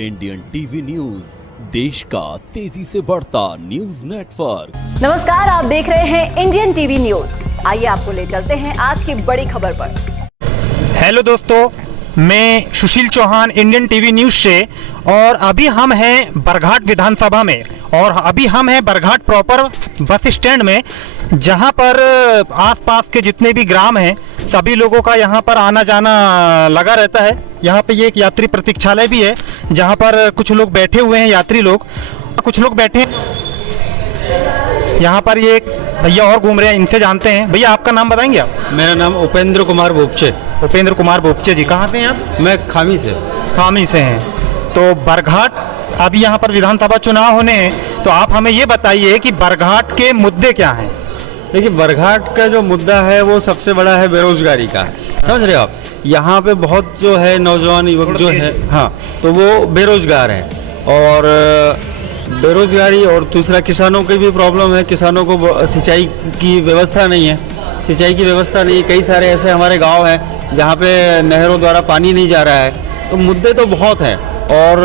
Indian TV news, देश का तेजी से बढ़ता न्यूज नेटवर्क। नमस्कार, आप देख रहे हैं इंडियन टीवी न्यूज। आइए आपको ले चलते हैं आज की बड़ी खबर पर। हेलो दोस्तों, मैं सुशील चौहान इंडियन टीवी न्यूज से, और अभी हम हैं बरघाट विधानसभा में, और अभी हम हैं बरघाट प्रॉपर बस स्टैंड में, जहां पर आसपास के जितने भी ग्राम हैं सभी लोगों का यहां पर आना जाना लगा रहता है। यहां पे ये एक यात्री प्रतीक्षालय भी है जहां पर कुछ लोग बैठे हुए हैं, यात्री लोग कुछ लोग बैठे हैं। यहाँ पर ये एक भैया और घूम रहे हैं, इनसे जानते हैं। भैया, आपका नाम बताएंगे आप? मेरा नाम उपेंद्र कुमार बोपचे। उपेंद्र कुमार बोपचे जी, कहाँ से हैं आप? मैं खामी से। खामी से हैं। तो बरघाट अभी यहाँ पर विधानसभा चुनाव होने हैं, तो आप हमें ये बताइए कि बरघाट के मुद्दे क्या हैं? देखिए, बरघाट का जो मुद्दा है वो सबसे बड़ा है बेरोजगारी का। समझ रहे हो आप? यहाँ पे बहुत जो है नौजवान युवक जो है, हाँ, तो वो बेरोजगार हैं, और बेरोजगारी, और दूसरा किसानों की भी प्रॉब्लम है। किसानों को सिंचाई की व्यवस्था नहीं है, सिंचाई की व्यवस्था नहीं है। कई सारे ऐसे हमारे गांव हैं जहां पे नहरों द्वारा पानी नहीं जा रहा है। तो मुद्दे तो बहुत हैं, और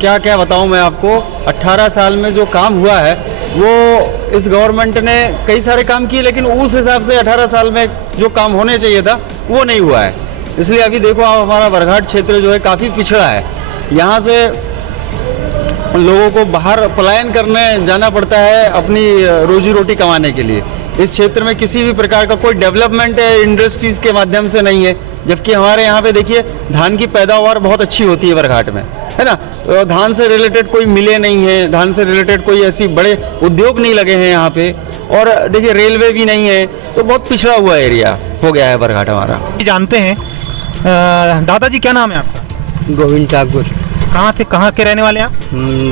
क्या क्या बताऊं मैं आपको। 18 साल में जो काम हुआ है वो इस गवर्नमेंट ने कई सारे काम किए, लेकिन उस हिसाब से 18 साल में जो काम होने चाहिए था वो नहीं हुआ है। इसलिए अभी देखो आप, हमारा बरघाट क्षेत्र जो है काफ़ी पिछड़ा है। यहाँ से लोगों को बाहर पलायन करने जाना पड़ता है अपनी रोजी रोटी कमाने के लिए। इस क्षेत्र में किसी भी प्रकार का कोई डेवलपमेंट इंडस्ट्रीज़ के माध्यम से नहीं है, जबकि हमारे यहाँ पे देखिए धान की पैदावार बहुत अच्छी होती है बरघाट में, है ना। तो धान से रिलेटेड कोई मिले नहीं है, धान से रिलेटेड कोई ऐसी बड़े उद्योग नहीं लगे हैं यहाँ पे, और देखिए रेलवे भी नहीं है। तो बहुत पिछड़ा हुआ एरिया हो गया है बरघाट हमारा। जानते हैं दादाजी, क्या नाम है आपका? गोविंद ठाकुर। कहाँ के रहने वाले हैं आप?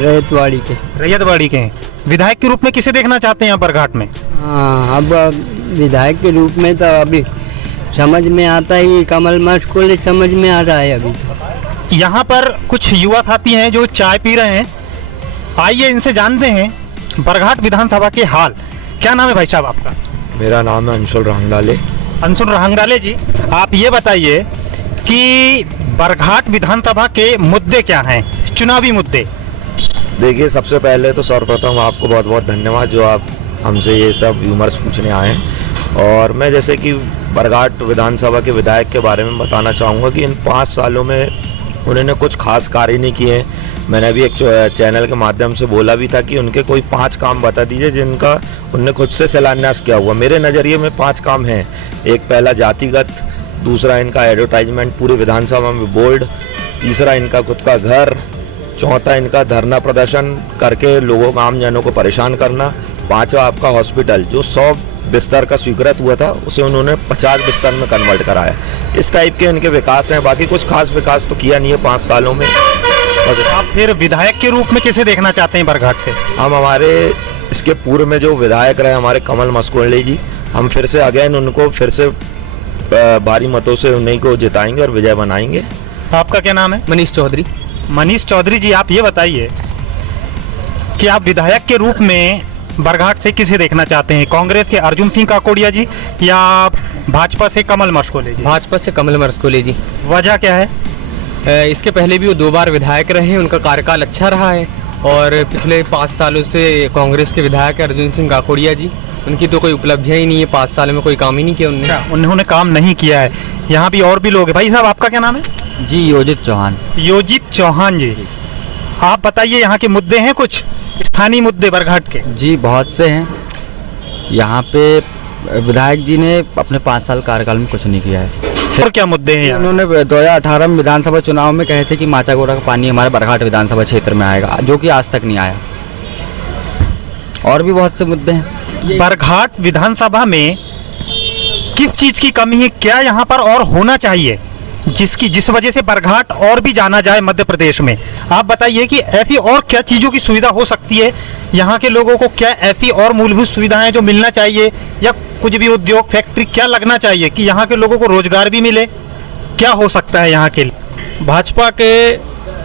रैयतवाड़ी के। रैयतवाड़ी के हैं। विधायक के रूप में किसे देखना चाहते हैं आप बरघाट में? हाँ, अब विधायक के रूप में तो अभी समझ में आता ही कमल मस्कुल समझ में आ रहा है। अभी यहाँ पर कुछ युवा साथी हैं जो चाय पी रहे हैं। आइए इनसे जानते हैं बरघाट विधानसभा के हाल। क्या नाम है भाई साहब आपका? मेरा नाम है अंशुल रहंगडाले। अंशुल रहंगडाले जी, आप ये बताइए कि बरघाट विधानसभा के मुद्दे क्या हैं, चुनावी मुद्दे? देखिए, सबसे पहले तो सर्वप्रथम आपको बहुत बहुत धन्यवाद जो आप हमसे ये सब विमर्श पूछने आए हैं। और मैं जैसे कि बरघाट विधानसभा के विधायक के बारे में बताना चाहूँगा कि इन 5 सालों में उन्होंने कुछ खास कार्य नहीं किए हैं। मैंने अभी एक चैनल के माध्यम से बोला भी था कि उनके कोई 5 काम बता दीजिए जिनका उनने खुद से शिलान्यास किया हुआ। मेरे नज़रिए में 5 काम हैं। एक, पहला जातिगत, दूसरा इनका एडवर्टाइजमेंट पूरी विधानसभा में बोर्ड, तीसरा इनका खुद का घर, चौथा इनका धरना प्रदर्शन करके लोगों को, आम जनों को परेशान करना, पांचवा आपका हॉस्पिटल जो 100 बिस्तर का स्वीकृत हुआ था उसे उन्होंने 50 बिस्तर में कन्वर्ट कराया। इस टाइप के इनके विकास हैं। बाकी कुछ खास विकास तो किया नहीं है 5 सालों में। आप फिर विधायक के रूप में किसे देखना चाहते हैं बरघाट से? हम हमारे इसके पूर्व में जो विधायक रहे हमारे कमल मस्कुले जी, हम फिर से अगेन उनको फिर से भारी मतों से उन्हीं को जिताएंगे और विजय बनाएंगे। आपका क्या नाम है? मनीष चौधरी। मनीष चौधरी जी, आप ये बताइए कि आप विधायक के रूप में बरघाट से किसे देखना चाहते हैं? कांग्रेस के अर्जुन सिंह काकोड़िया जी या भाजपा से कमल मस्कुले जी? भाजपा से कमल मस्कुले जी। वजह क्या है? इसके पहले भी वो 2 बार विधायक रहे हैं, उनका कार्यकाल अच्छा रहा है। और पिछले 5 सालों से कांग्रेस के विधायक अर्जुन सिंह काकोड़िया जी, उनकी तो कोई उपलब्धियां ही नहीं है। 5 साल में कोई काम ही नहीं किया उन्होंने काम नहीं किया है। यहाँ भी और भी लोग हैं। भाई साहब, आपका क्या नाम है? जी, योजित चौहान। योजित चौहान जी, आप बताइए यहाँ के मुद्दे हैं कुछ स्थानीय मुद्दे बरघाट के? जी, बहुत से हैं। यहाँ पे विधायक जी ने अपने 5 साल कार्यकाल में कुछ नहीं किया है। और क्या मुद्दे हैं? उन्होंने 2018 में विधानसभा चुनाव में कहे थे कि माचागोड़ा का पानी हमारे बरघाट विधानसभा क्षेत्र में आएगा, जो कि आज तक नहीं आया। और भी बहुत से मुद्दे हैं। बरघाट विधानसभा में किस चीज की कमी है, क्या यहाँ पर और होना चाहिए जिस वजह से बरघाट और भी जाना जाए मध्य प्रदेश में? आप बताइए कि ऐसी और क्या चीज़ों की सुविधा हो सकती है यहाँ के लोगों को? क्या ऐसी और मूलभूत सुविधाएं जो मिलना चाहिए, या कुछ भी उद्योग फैक्ट्री क्या लगना चाहिए कि यहाँ के लोगों को रोजगार भी मिले? क्या हो सकता है यहाँ के लिए? भाजपा के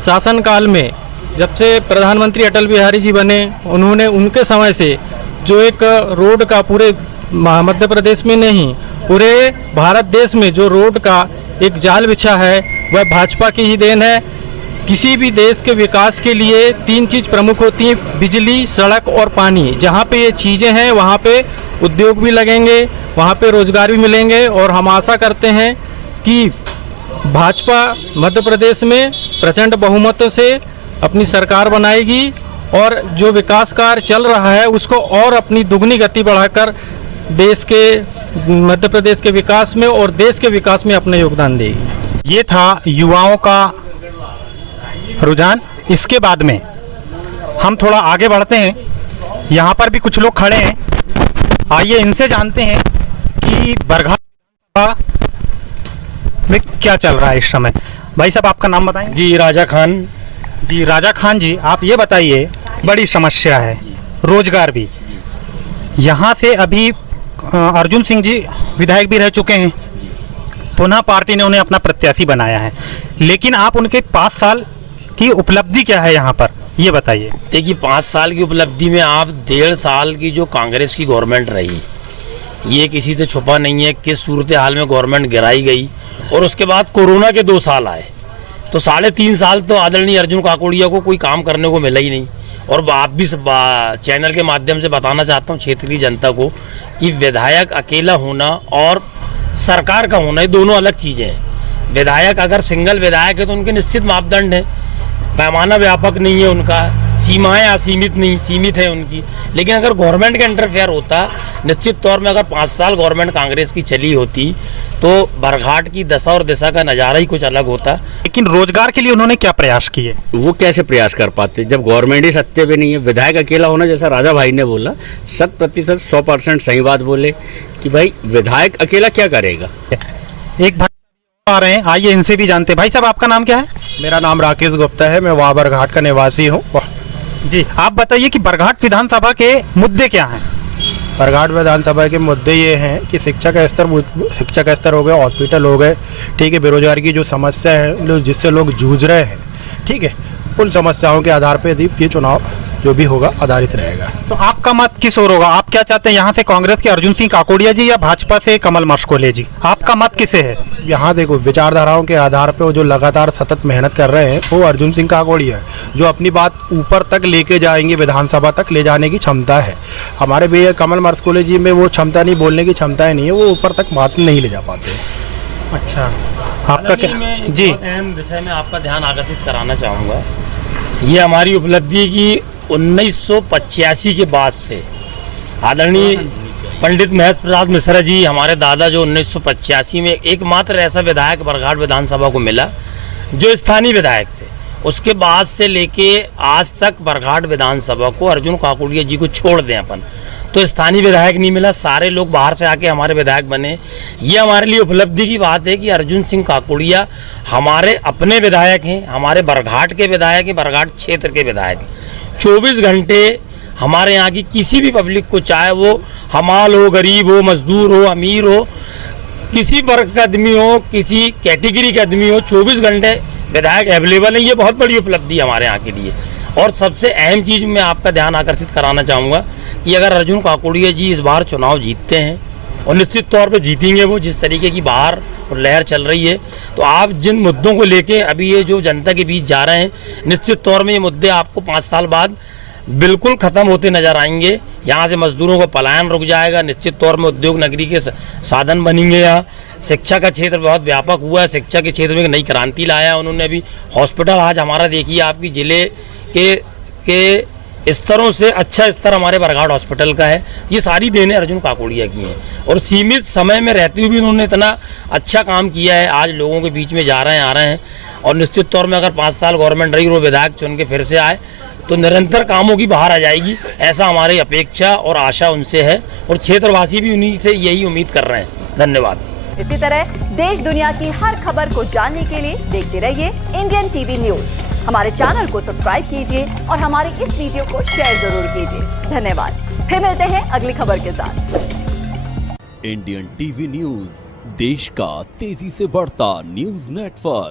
शासनकाल में जब से प्रधानमंत्री अटल बिहारी जी बने, उन्होंने उनके समय से जो एक रोड का पूरे मध्य प्रदेश में नहीं पूरे भारत देश में जो रोड का एक जाल बिछा है वह भाजपा की ही देन है। किसी भी देश के विकास के लिए 3 चीज़ प्रमुख होती हैं, बिजली, सड़क और पानी। जहाँ पे ये चीज़ें हैं वहाँ पे उद्योग भी लगेंगे, वहाँ पे रोजगार भी मिलेंगे। और हम आशा करते हैं कि भाजपा मध्य प्रदेश में प्रचंड बहुमतों से अपनी सरकार बनाएगी और जो विकास कार्य चल रहा है उसको और अपनी दुगनी गति बढ़ाकर देश के, मध्य प्रदेश के विकास में और देश के विकास में अपना योगदान देगी। ये था युवाओं का रुझान। इसके बाद में हम थोड़ा आगे बढ़ते हैं। यहाँ पर भी कुछ लोग खड़े हैं, आइए इनसे जानते हैं कि बरघाट में क्या चल रहा है इस समय। भाई साहब, आपका नाम बताएं। जी राजा खान। जी राजा खान जी, आप ये बताइए, बड़ी समस्या है, रोजगार भी। यहाँ से अभी अर्जुन सिंह जी विधायक भी रह चुके हैं, पुनः पार्टी ने उन्हें अपना प्रत्याशी बनाया है, लेकिन आप उनके 5 साल की उपलब्धि क्या है यहाँ पर, ये बताइए। देखिए, 5 साल की उपलब्धि में आप 1.5 साल की जो कांग्रेस की गवर्नमेंट रही, ये किसी से छुपा नहीं है किस सूरत हाल में गवर्नमेंट गिराई गई। और उसके बाद कोरोना के 2 साल आए, तो 3.5 साल तो आदरणीय अर्जुन काकोड़िया को कोई काम करने को मिला ही नहीं। और आप भी चैनल के माध्यम से बताना चाहता हूँ क्षेत्रीय जनता को कि विधायक अकेला होना और सरकार का होना, ये दोनों अलग चीज़ें हैं। विधायक अगर सिंगल विधायक है तो उनके निश्चित मापदंड हैं, पैमाना व्यापक नहीं है उनका, सीमाएं असीमित नहीं, सीमित है उनकी। लेकिन अगर गवर्नमेंट का इंटरफेयर होता, निश्चित तौर में अगर 5 साल गवर्नमेंट कांग्रेस की चली होती तो बरघाट की दशा और दिशा का नज़ारा ही कुछ अलग होता। लेकिन रोजगार के लिए उन्होंने क्या प्रयास किए? वो कैसे प्रयास कर पाते जब गवर्नमेंट ही सत्य पे नहीं है। विधायक अकेला होना, जैसा राजा भाई ने बोला, 100% 100% सही बात बोले कि भाई विधायक अकेला क्या करेगा। एक भाई आ रहे हैं, आइए इनसे भी जानते हैं। भाई साहब, आपका नाम क्या है? मेरा नाम राकेश गुप्ता है, मैं वहाँ बरघाट का निवासी हूँ। जी, आप बताइए कि बरघाट विधानसभा के मुद्दे क्या हैं? बरघाट विधानसभा के मुद्दे ये हैं कि शिक्षा का स्तर हो गया, हॉस्पिटल हो गए, ठीक है, बेरोजगारी की जो समस्या है जिससे लोग जूझ रहे हैं, ठीक है, उन समस्याओं के आधार पर ये चुनाव जो भी होगा आधारित रहेगा। तो आपका मत किस ओर होगा? आप क्या चाहते हैं, यहाँ से कांग्रेस के अर्जुन सिंह काकोड़िया जी या भाजपा से कमल मशकोले जी? आपका मत किसे है? यहाँ देखो, विचारधाराओं के आधार पे वो जो लगातार सतत मेहनत कर रहे हैं वो अर्जुन सिंह काकोड़िया है, जो अपनी बात ऊपर तक लेके जाएंगे, विधानसभा तक ले जाने की क्षमता है। हमारे भैया कमल मशकोले जी में वो क्षमता नहीं, बोलने की क्षमता नहीं है, वो ऊपर तक बात नहीं ले जा पाते। अच्छा, आपका क्या? जी, अहम विषय में आपका ध्यान आकर्षित कराना चाहूँगा। ये हमारी उपलब्धि की 1985 के बाद से आदरणीय पंडित महेश प्रसाद मिश्रा जी, हमारे दादा, जो 1985 में एकमात्र ऐसा विधायक बरघाट विधानसभा को मिला जो स्थानीय विधायक थे। उसके बाद से लेके आज तक बरघाट विधानसभा को अर्जुन काकोड़िया जी को छोड़ दें अपन, तो स्थानीय विधायक नहीं मिला, सारे लोग बाहर से आके हमारे विधायक बने। ये हमारे लिए उपलब्धि की बात है कि अर्जुन सिंह काकोड़िया हमारे अपने विधायक हैं, हमारे बरघाट के विधायक हैं, बरघाट क्षेत्र के विधायक हैं। 24 घंटे हमारे यहाँ की किसी भी पब्लिक को, चाहे वो हमाल हो, गरीब हो, मजदूर हो, अमीर हो, किसी वर्ग का आदमी हो, किसी कैटेगरी का आदमी हो, 24 घंटे विधायक अवेलेबल है। ये बहुत बड़ी उपलब्धि हमारे यहाँ के लिए। और सबसे अहम चीज़ मैं आपका ध्यान आकर्षित कराना चाहूँगा कि अगर अर्जुन काकोड़िया जी इस बार चुनाव जीतते हैं, और निश्चित तौर पे जीतेंगे वो, जिस तरीके की बाहर और लहर चल रही है, तो आप जिन मुद्दों को लेके अभी ये जो जनता के बीच जा रहे हैं, निश्चित तौर में ये मुद्दे आपको 5 साल बाद बिल्कुल ख़त्म होते नज़र आएंगे। यहाँ से मजदूरों का पलायन रुक जाएगा, निश्चित तौर में उद्योग नगरी के साधन बनेंगे। यहाँ शिक्षा का क्षेत्र बहुत व्यापक हुआ है, शिक्षा के क्षेत्र में एक नई क्रांति लाया उन्होंने। अभी हॉस्पिटल आज हमारा देखिए, आपकी ज़िले के स्तरों से अच्छा स्तर हमारे बरघाट हॉस्पिटल का है। ये सारी देने अर्जुन काकोड़िया की हैं, और सीमित समय में रहते हुए भी उन्होंने इतना अच्छा काम किया है। आज लोगों के बीच में जा रहे हैं, आ रहे हैं, और निश्चित तौर में अगर 5 साल गवर्नमेंट रही और वो विधायक चुन के फिर से आए तो निरंतर कामों की बाहर आ जाएगी, ऐसा हमारी अपेक्षा और आशा उनसे है, और क्षेत्रवासी भी उन्हीं से यही उम्मीद कर रहे हैं। धन्यवाद। इसी तरह देश दुनिया की हर खबर को जानने के लिए देखते रहिए इंडियन टीवी न्यूज। हमारे चैनल को सब्सक्राइब कीजिए और हमारी इस वीडियो को शेयर जरूर कीजिए। धन्यवाद। फिर मिलते हैं अगली खबर के साथ। इंडियन टीवी न्यूज, देश का तेजी से बढ़ता न्यूज नेटवर्क।